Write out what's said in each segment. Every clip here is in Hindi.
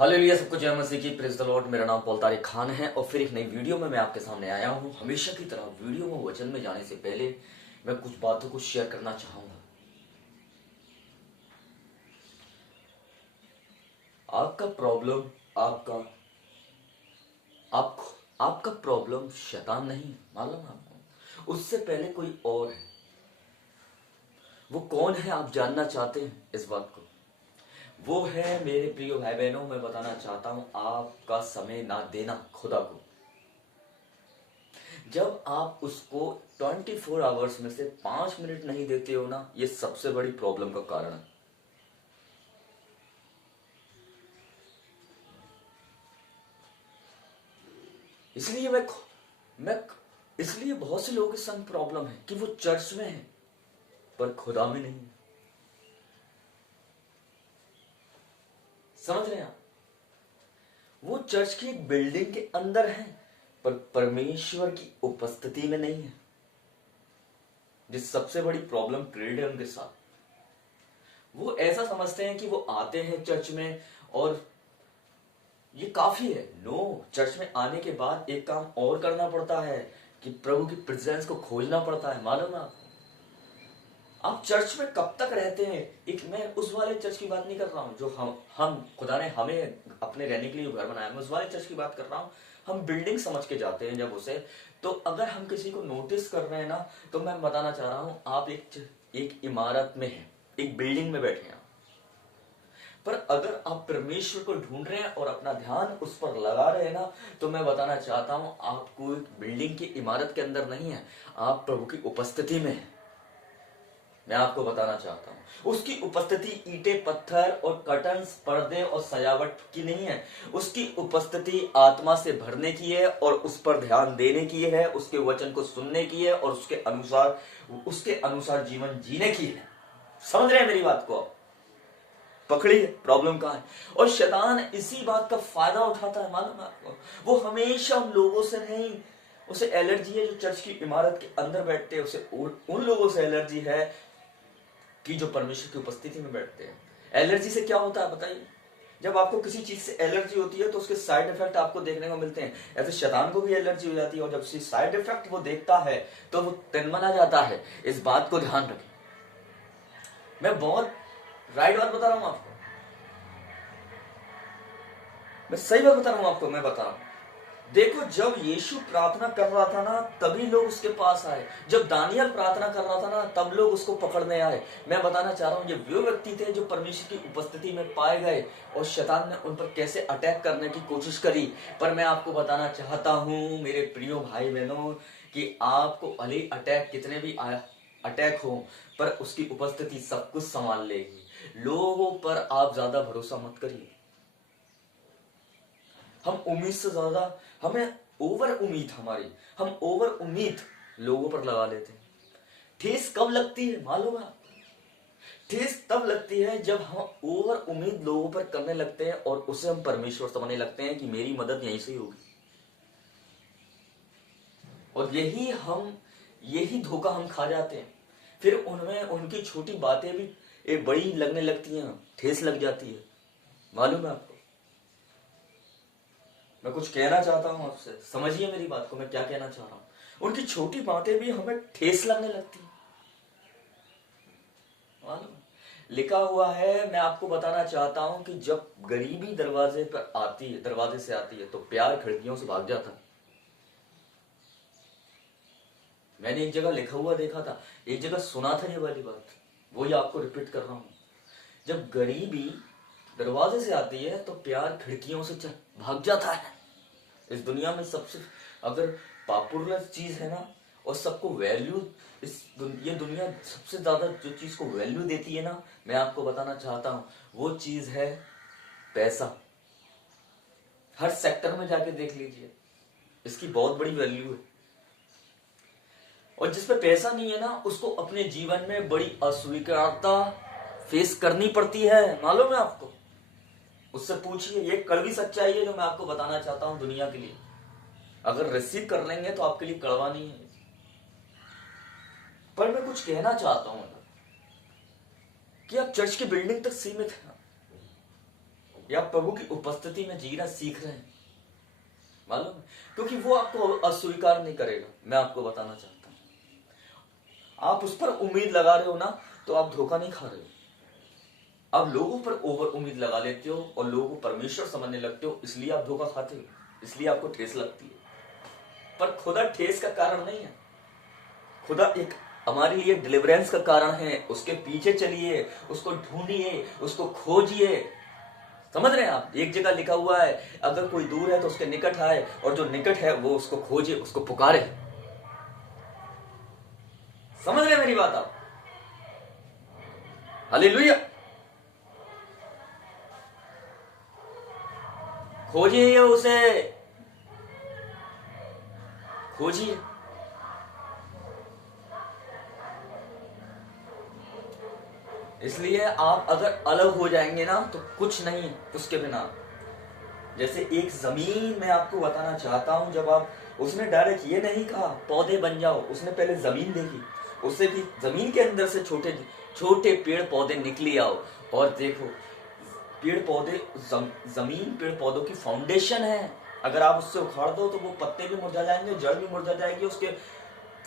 हालेलुया, सबको जय मसीह की। Praise the Lord. मेरा नाम पॉल तारिक खान है और फिर एक नई वीडियो में मैं आपके सामने आया हूं। हमेशा की तरह वीडियो में वचन में जाने से पहले मैं कुछ बातों को शेयर करना चाहूंगा। आपका प्रॉब्लम आपका आप आपका प्रॉब्लम शैतान नहीं, मालूम है आपको। उससे पहले कोई और है। वो कौन है आप जानना चाहते हैं इस बात को। वो है मेरे प्रिय भाई बहनों, मैं बताना चाहता हूं आपका समय ना देना खुदा को। जब आप उसको 24 आवर्स में से 5 मिनट नहीं देते हो ना, ये सबसे बड़ी प्रॉब्लम का कारण है। इसलिए मैं इसलिए बहुत से लोगों के संग प्रॉब्लम है कि वो चर्च में है पर खुदा में नहीं है। समझ रहे हैं आप? वो चर्च की एक बिल्डिंग के अंदर है पर परमेश्वर की उपस्थिति में नहीं है। जिस सबसे बड़ी प्रॉब्लम क्रिएट है उनके साथ, वो ऐसा समझते हैं कि वो आते हैं चर्च में और ये काफी है। नो, चर्च में आने के बाद एक काम और करना पड़ता है कि प्रभु की प्रेजेंस को खोजना पड़ता है। मालूम है आपको? आप चर्च में कब तक रहते हैं। एक मैं उस वाले चर्च की बात नहीं कर रहा हूं जो हम खुदा ने हमें अपने रहने के लिए घर बनाया। मैं उस वाले चर्च की बात कर रहा हूं। हम बिल्डिंग समझ के जाते हैं जब उसे, तो अगर हम किसी को नोटिस कर रहे हैं ना, तो मैं बताना चाह रहा हूं आप एक इमारत में हैं, एक बिल्डिंग में बैठे हैं। पर अगर आप परमेश्वर को ढूंढ रहे हैं और अपना ध्यान उस पर लगा रहे हैं ना, तो मैं बताना चाहता हूं आपको एक बिल्डिंग की इमारत के अंदर नहीं है, आप प्रभु की उपस्थिति में है। मैं आपको बताना चाहता हूं उसकी उपस्थिति ईंटें, पत्थर और कर्टन्स, पर्दे और सजावट की नहीं है। उसकी उपस्थिति आत्मा से भरने की है और उस पर ध्यान देने की है, उसके वचन को सुनने की है और उसके अनुसार जीवन जीने की है। समझ रहे हैं मेरी बात को? आप पकड़ी प्रॉब्लम कहां है। और शैतान इसी बात का फायदा उठाता है। मालूम है आपको? वो हमेशा उन लोगों से नहीं, उसे एलर्जी है जो चर्च की इमारत के अंदर बैठते हैं। उसे उन लोगों से एलर्जी है कि जो परमेश्वर की उपस्थिति में बैठते हैं। एलर्जी से क्या होता है बताइए? जब आपको किसी चीज से एलर्जी होती है तो उसके साइड इफेक्ट आपको देखने को मिलते हैं। ऐसे शैतान को भी एलर्जी हो जाती है और जब उसकी साइड इफेक्ट वो देखता है तो वो तिनमना जाता है। इस बात को ध्यान रखें। मैं बहुत राइट बात बता रहा हूं आपको, मैं सही बात बता रहा हूं आपको। मैं बता रहा हूं, देखो, जब यीशु प्रार्थना कर रहा था ना तभी लोग उसके पास आए। जब दानियल प्रार्थना कर रहा था ना तब लोग उसको पकड़ने आए। मैं बताना चाह रहा हूं ये वे व्यक्ति थे जो परमेश्वर की उपस्थिति में पाए गए और शैतान ने उन पर कैसे अटैक करने की कोशिश करी। पर मैं आपको बताना चाहता हूं मेरे प्रिय भाई बहनों कि आपको भले अटैक कितने भी अटैक हो, पर उसकी उपस्थिति सब कुछ संभाल लेगी। लोगों पर आप ज्यादा भरोसा मत करिए। हम उम्मीद से ज्यादा, हमें ओवर उम्मीद हमारी हम ओवर उम्मीद लोगों पर लगा लेते हैं। ठेस कब लगती है मालूम है? ठेस तब लगती है जब हम ओवर उम्मीद लोगों पर करने लगते हैं और उसे हम परमेश्वर समझने लगते हैं कि मेरी मदद यहीं से होगी। और यही धोखा हम खा जाते हैं। फिर उनमें उनकी छोटी बातें भी बड़ी लगने लगती हैं, ठेस लग जाती है। मालूम है आपको? मैं कुछ कहना चाहता हूं आपसे, समझिए मेरी बात को। मैं क्या कहना चाह रहा हूं, उनकी छोटी बातें भी हमें ठेस लगने लगती है। मालूम लिखा हुआ है, मैं आपको बताना चाहता हूं कि जब गरीबी दरवाजे से आती है तो प्यार खिड़कियों से भाग जाता है। मैंने एक जगह लिखा हुआ देखा था, एक जगह सुना था ये वाली बात, वही आपको रिपीट कर रहा हूं। जब गरीबी दरवाजे से आती है तो प्यार खिड़कियों से भाग जाता है। इस दुनिया में सबसे अगर पॉपुलर चीज है ना और सबको वैल्यू, ये दुनिया सबसे ज्यादा जो चीज को वैल्यू देती है ना, मैं आपको बताना चाहता हूं वो चीज है पैसा। हर सेक्टर में जाके देख लीजिए, इसकी बहुत बड़ी वैल्यू है। और जिसपे पैसा नहीं है ना उसको अपने जीवन में बड़ी अस्वीकारता फेस करनी पड़ती है। मालूम है आपको? उससे पूछिए, ये कड़वी सच्चाई है जो मैं आपको बताना चाहता हूं दुनिया के लिए। अगर रिसीव कर लेंगे तो आपके लिए कड़वा नहीं है। पर मैं कुछ कहना चाहता हूं कि आप चर्च की बिल्डिंग तक सीमित हैं। या प्रभु की उपस्थिति में जीना सीख रहे हैं? मालूम है? क्योंकि वो आपको अस्वीकार नहीं करेगा। मैं आपको बताना चाहता हूं, आप उस पर उम्मीद लगा रहे हो ना, तो आप धोखा नहीं खा रहे हो। आप लोगों पर ओवर उम्मीद लगा लेते हो और लोगों को परमेश्वर समझने लगते हो, इसलिए आप धोखा खाते हो, इसलिए आपको ठेस लगती है। पर खुदा ठेस का कारण नहीं है। खुदा एक हमारे लिए डिलीवरेंस का कारण है। उसके पीछे चलिए, उसको ढूंढिए, उसको खोजिए। समझ रहे हैं आप? एक जगह लिखा हुआ है, अगर कोई दूर है तो उसके निकट आए, और जो निकट है वो उसको खोजे, उसको पुकारे। समझ रहे हैं मेरी बात आप? हालेलुया। खोजिए उसे, खोजिए। इसलिए आप अगर अलग हो जाएंगे ना, तो कुछ नहीं उसके बिना। जैसे एक जमीन, मैं आपको बताना चाहता हूं, जब आप, उसने डायरेक्ट ये नहीं कहा पौधे बन जाओ, उसने पहले जमीन देखी, उससे कि जमीन के अंदर से छोटे छोटे पेड़ पौधे निकली आओ। और देखो, पेड़ पौधे, जमीन पेड़ पौधों की फाउंडेशन है। अगर आप उससे उखाड़ दो तो वो पत्ते भी मुरझा जाएंगे, जड़ भी मुरझा जाएगी, उसके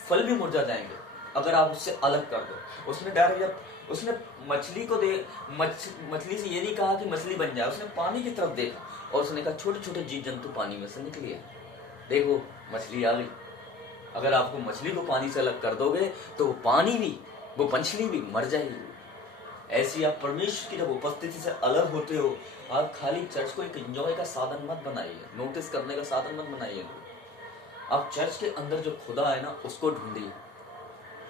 फल भी मुरझा जाएंगे। अगर आप उससे अलग कर दो। उसने डायरेक्ट, उसने मछली को मछली से ये नहीं कहा कि मछली बन जाए, उसने पानी की तरफ देखा और उसने कहा छोटे छोटे जीव जंतु पानी में से निकले। देखो मछली आ गई। अगर आपको मछली को पानी से अलग कर दोगे तो वो पानी भी, वो मछली भी मर जाएगी। ऐसी आप परमेश्वर की जब उपस्थिति से अलग होते हो, आप खाली चर्च को एक एंजॉय का साधन मत बनाइए, नोटिस करने का साधन मत बनाइए। आप चर्च के अंदर जो खुदा है ना, उसको ढूंढिए,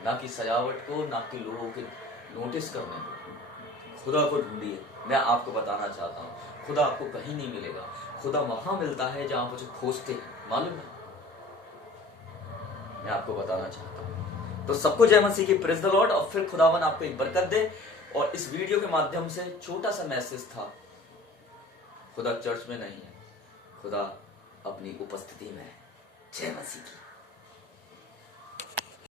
ना कि सजावट को, ना कि लोगों के नोटिस करने को। खुदा को ढूंढिए। मैं आपको बताना चाहता हूँ, खुदा आपको कहीं नहीं मिलेगा। खुदा वहां मिलता है जहां पर जो खोजते हैं। मालूम है? मैं आपको बताना चाहता हूँ। तो सबको जय मसीह की, प्रेज द लॉर्ड। और फिर खुदावन आपको एक बरकत दे। और इस वीडियो के माध्यम से छोटा सा मैसेज था, खुदा चर्च में नहीं है, खुदा अपनी उपस्थिति में है। जय मसीह की।